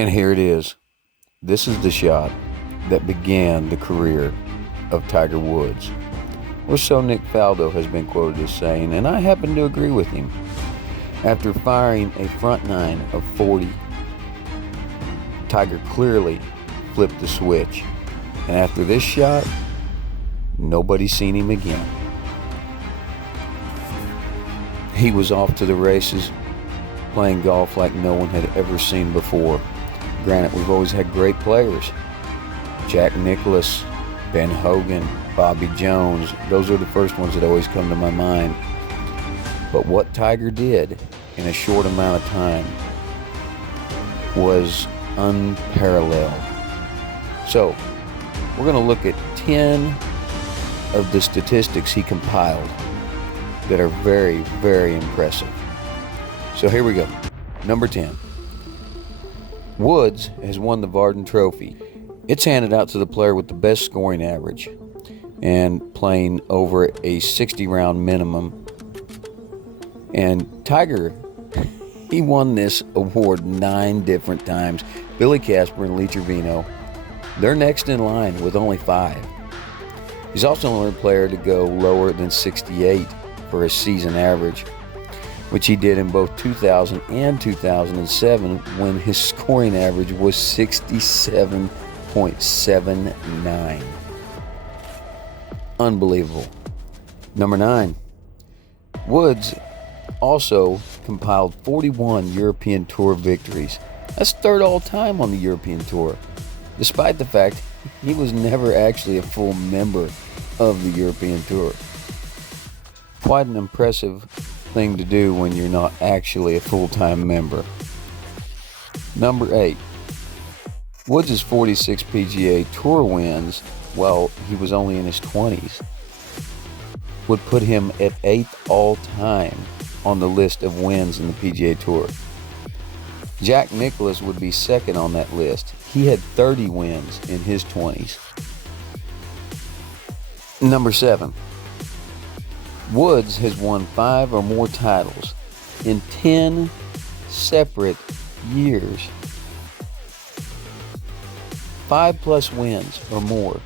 And here it is. This is the shot that began the career of Tiger Woods. Or so Nick Faldo has been quoted as saying, and I happen to agree with him. After firing a front nine of 40, Tiger clearly flipped the switch. And after this shot, nobody's seen him again. He was off to the races, playing golf like no one had ever seen before. Granted, we've always had great players. Jack Nicklaus, Ben Hogan, Bobby Jones. Those are the first ones that always come to my mind. But what Tiger did in a short amount of time was unparalleled. So, we're going to look at 10 of the statistics he compiled that are very, very impressive. So here we go. Number 10. Woods has won the Varden Trophy. It's handed out to the player with the best scoring average and playing over a 60-round minimum. And Tiger, he won this award 9 different times. Billy Casper and Lee Trevino, they're next in line with only 5. He's also the only player to go lower than 68 for a season average, which he did in both 2000 and 2007 when his scoring average was 67.79. Unbelievable. Number 9. Woods also compiled 41 European Tour victories. That's third all time on the European Tour, despite the fact he was never actually a full member of the European Tour. Quite an impressive thing to do when you're not actually a full-time member. Number 8. Woods' 46 PGA Tour wins while he was only in his 20s would put him at 8th all-time on the list of wins in the PGA Tour. Jack Nicklaus would be second on that list. He had 30 wins in his 20s. Number 7. Woods has won 5 or more titles in 10 separate years. 5+ wins or more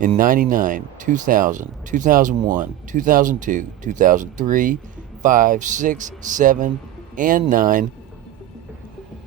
in 99, 2000, 2001, 2002, 2003, 5, 6, 7, and 9.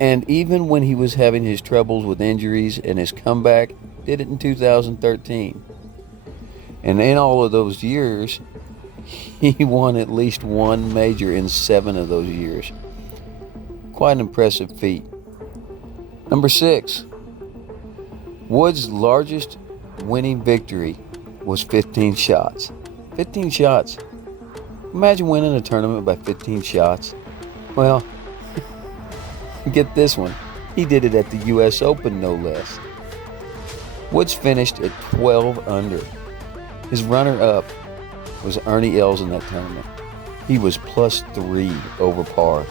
And even when he was having his troubles with injuries and his comeback, did it in 2013. And in all of those years, he won at least one major in 7 of those years. Quite an impressive feat. Number 6. Woods' largest winning victory was 15 shots. 15 shots. Imagine winning a tournament by 15 shots. Well, get this one. He did it at the U.S. Open, no less. Woods finished at 12 under. His runner-up was Ernie Els in that tournament. He was +3 over par.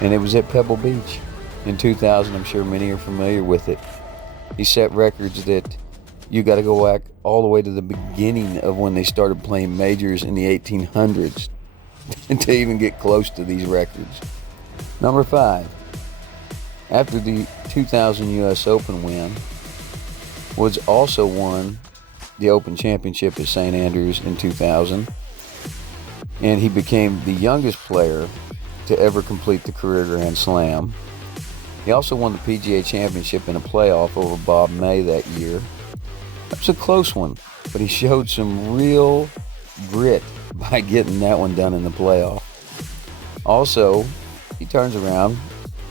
And it was at Pebble Beach in 2000. I'm sure many are familiar with it. He set records that you got to go back all the way to the beginning of when they started playing majors in the 1800s to even get close to these records. Number 5. After the 2000 U.S. Open win, Woods also won the Open Championship at St. Andrews in 2000, and he became the youngest player to ever complete the career Grand Slam. He also won the PGA Championship in a playoff over Bob May that year. That was a close one, but he showed some real grit by getting that one done in the playoff. Also, he turns around,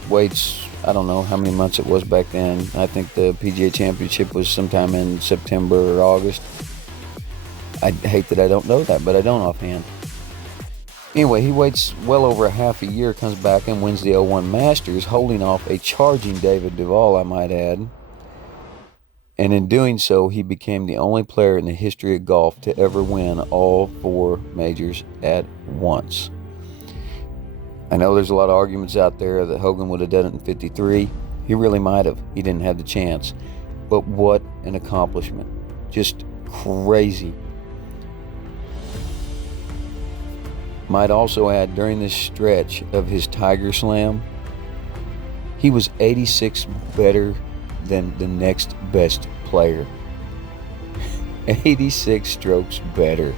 waits, I don't know how many months it was back then. I think the PGA Championship was sometime in September or August. I hate that I don't know that, but I don't offhand. Anyway, he waits well over a half a year, comes back and wins the 01 Masters, holding off a charging David Duval, I might add. And in doing so, he became the only player in the history of golf to ever win all 4 majors at once. I know there's a lot of arguments out there that Hogan would have done it in 53. He really might have. He didn't have the chance. But what an accomplishment. Just crazy. Might also add, during this stretch of his Tiger Slam, He was 86 better than the next best player. 86 strokes better.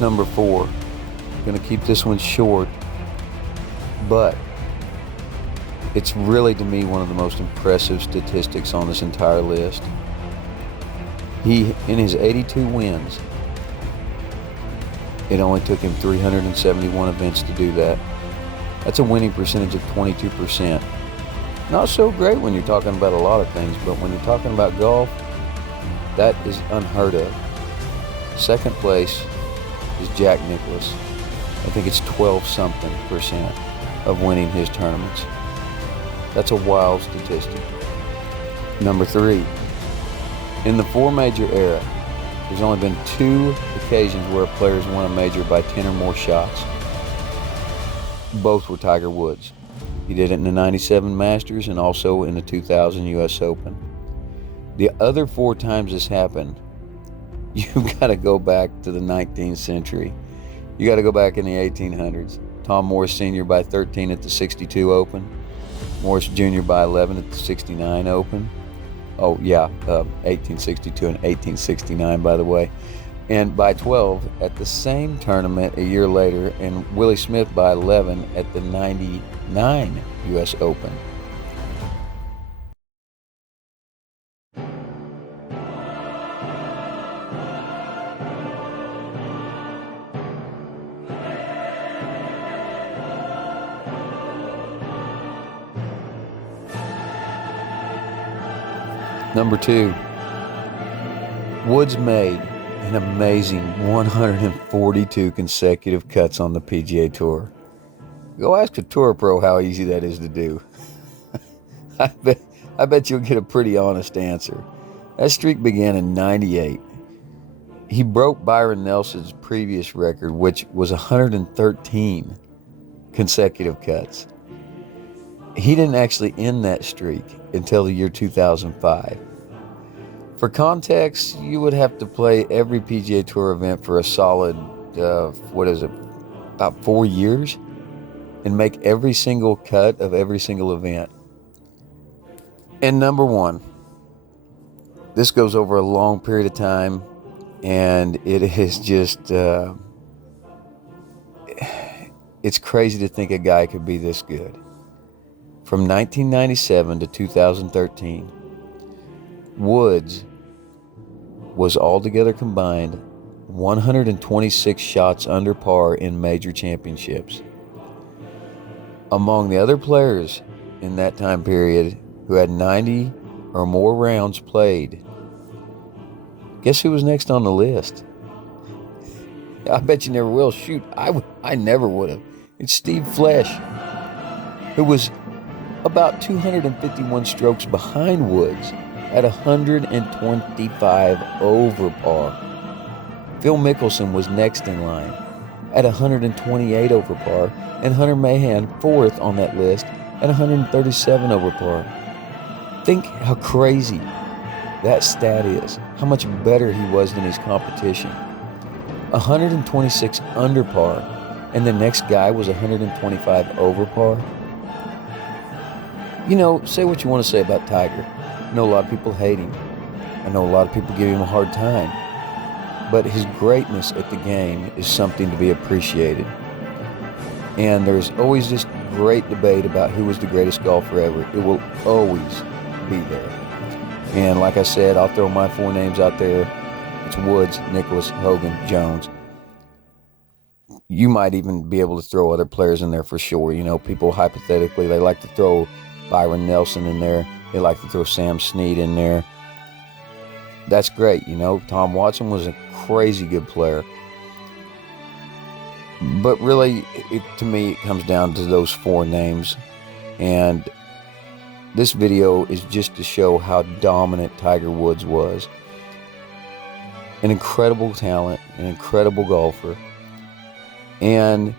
Number 4. Gonna keep this one short, but it's really, to me, one of the most impressive statistics on this entire list. He, in his 82 wins, it only took him 371 events to do that. That's a winning percentage of 22%. Not so great when you're talking about a lot of things, but when you're talking about golf, that is unheard of. Second place is Jack Nicklaus. I think it's 12-something% of winning his tournaments. That's a wild statistic. Number 3, in the 4-major era, there's only been 2 occasions where a player's won a major by 10 or more shots. Both were Tiger Woods. He did it in the 97 Masters and also in the 2000 U.S. Open. The other 4 times this happened, you've got to go back to the 19th century. You got to go back in the 1800s. Tom Morris Sr. by 13 at the 62 Open. Morris Jr. by 11 at the 69 Open. 1862 and 1869, by the way. And by 12 at the same tournament a year later, and Willie Smith by 11 at the 99 U.S. Open. Number 2, Woods made an amazing 142 consecutive cuts on the PGA Tour. Go ask a tour pro how easy that is to do. I bet you'll get a pretty honest answer. That streak began in 98. He broke Byron Nelson's previous record, which was 113 consecutive cuts. He didn't actually end that streak until the year 2005. For context, you would have to play every PGA Tour event for a solid, about 4 years, and make every single cut of every single event. And number 1, this goes over a long period of time, and it is just, it's crazy to think a guy could be this good. From 1997 to 2013, Woods was altogether combined 126 shots under par in major championships. Among the other players in that time period who had 90 or more rounds played, guess who was next on the list? I bet you never will. Shoot, I never would have. It's Steve Flesch, who was about 251 strokes behind Woods at 125 over par. Phil Mickelson was next in line at 128 over par, and Hunter Mahan fourth on that list at 137 over par. Think how crazy that stat is, how much better he was than his competition. 126 under par, and the next guy was 125 over par. You know, say what you want to say about Tiger. I know a lot of people hate him. I know a lot of people give him a hard time. But his greatness at the game is something to be appreciated. And there's always this great debate about who was the greatest golfer ever. It will always be there. And like I said, I'll throw my 4 names out there. It's Woods, Nicklaus, Hogan, Jones. You might even be able to throw other players in there for sure. You know, people hypothetically, they like to throw Byron Nelson in there. They like to throw Sam Snead in there. That's great, you know. Tom Watson was a crazy good player. But really, to me, it comes down to those 4 names. And this video is just to show how dominant Tiger Woods was. An incredible talent, an incredible golfer. And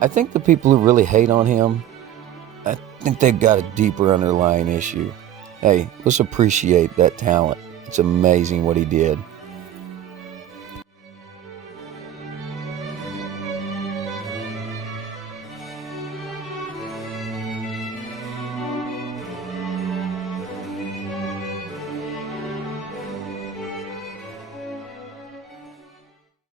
I think the people who really hate on him, I think they've got a deeper underlying issue. Hey, let's appreciate that talent. It's amazing what he did.